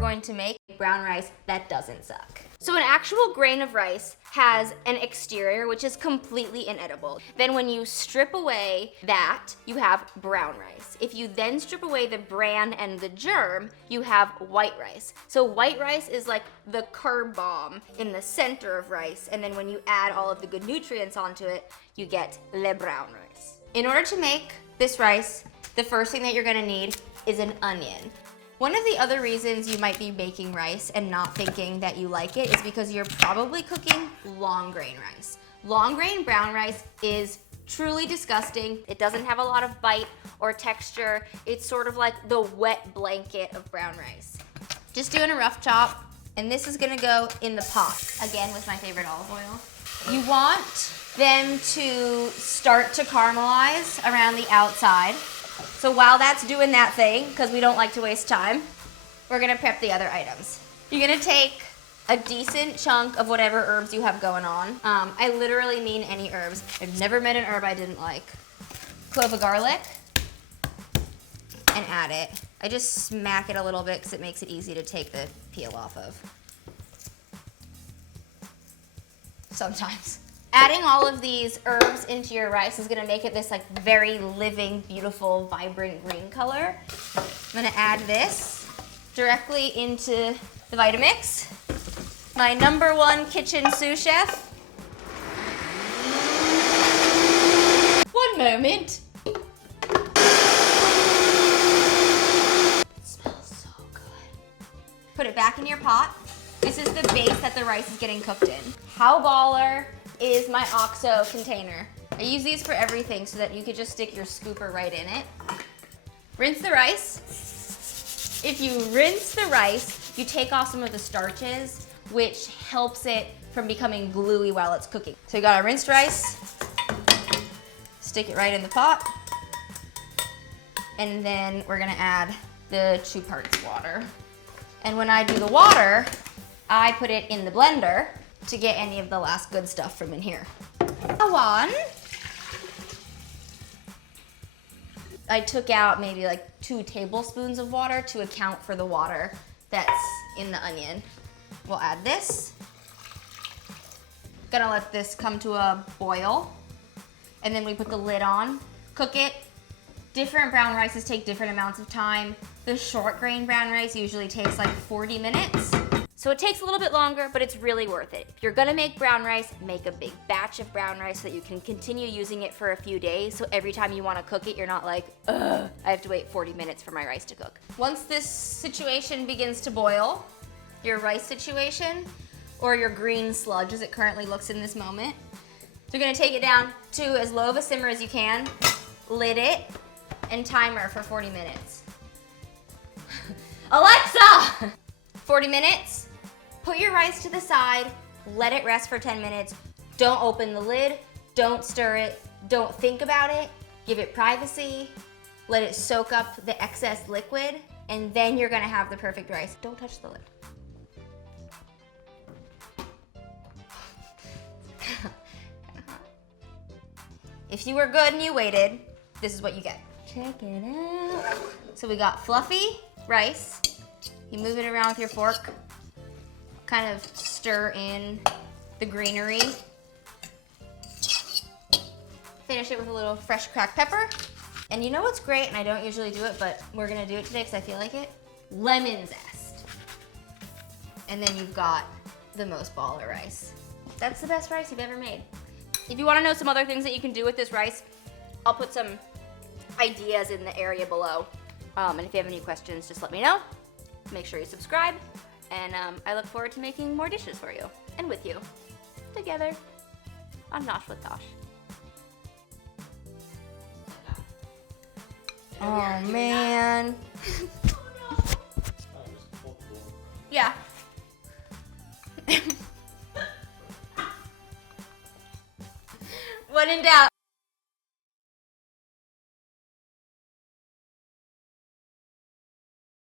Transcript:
going to make brown rice that doesn't suck. So an actual grain of rice has an exterior which is completely inedible. Then when you strip away that, you have brown rice. If you then strip away the bran and the germ, you have white rice. So white rice is like the curb bomb in the center of rice, and then when you add all of the good nutrients onto it, you get le brown rice. In order to make this rice, the first thing that you're gonna need is an onion. One of the other reasons you might be making rice and not thinking that you like it is because you're probably cooking long grain rice. Long grain brown rice is truly disgusting. It doesn't have a lot of bite or texture. It's sort of like the wet blanket of brown rice. Just doing a rough chop, and this is gonna go in the pot, again with my favorite olive oil. You want them to start to caramelize around the outside. So while that's doing that thing, because we don't like to waste time, we're gonna prep the other items. You're gonna take a decent chunk of whatever herbs you have going on. I literally mean any herbs. I've never met an herb I didn't like. Clove of garlic, and add it. I just smack it a little bit because it makes it easy to take the peel off of. Sometimes. Adding all of these herbs into your rice is gonna make it this like very living, beautiful, vibrant green color. I'm gonna add this directly into the Vitamix. My #1 kitchen sous chef. One moment. It smells so good. Put it back in your pot. This is the base that the rice is getting cooked in. How baller is my OXO container. I use these for everything so that you could just stick your scooper right in it. Rinse the rice. If you rinse the rice, you take off some of the starches, which helps it from becoming gluey while it's cooking. So you got our rinsed rice, stick it right in the pot, and then we're gonna add the 2 parts water. And when I do the water, I put it in the blender to get any of the last good stuff from in here. I took out maybe like 2 tablespoons of water to account for the water that's in the onion. We'll add this. Gonna let this come to a boil, and then we put the lid on, cook it. Different brown rices take different amounts of time. The short grain brown rice usually takes like 40 minutes. So it takes a little bit longer, but it's really worth it. If you're gonna make brown rice, make a big batch of brown rice so that you can continue using it for a few days. So every time you wanna cook it, you're not like, ugh, I have to wait 40 minutes for my rice to cook. Once this situation begins to boil, your rice situation, or your green sludge as it currently looks in this moment, you're gonna take it down to as low of a simmer as you can, lid it, and timer for 40 minutes. Alexa! 40 minutes. Put your rice to the side, let it rest for 10 minutes. Don't open the lid, don't stir it, don't think about it. Give it privacy, let it soak up the excess liquid, and then you're gonna have the perfect rice. Don't touch the lid. If you were good and you waited, this is what you get. Check it out. So we got fluffy rice. You move it around with your fork, kind of stir in the greenery. Finish it with a little fresh cracked pepper. And you know what's great, and I don't usually do it, but we're gonna do it today because I feel like it? Lemon zest. And then you've got the most baller rice. That's the best rice you've ever made. If you wanna know some other things that you can do with this rice, I'll put some ideas in the area below. And if you have any questions, just let me know. Make sure you subscribe, and I look forward to making more dishes for you and with you together on Nosh with Tash. Oh man. Yeah. When in doubt,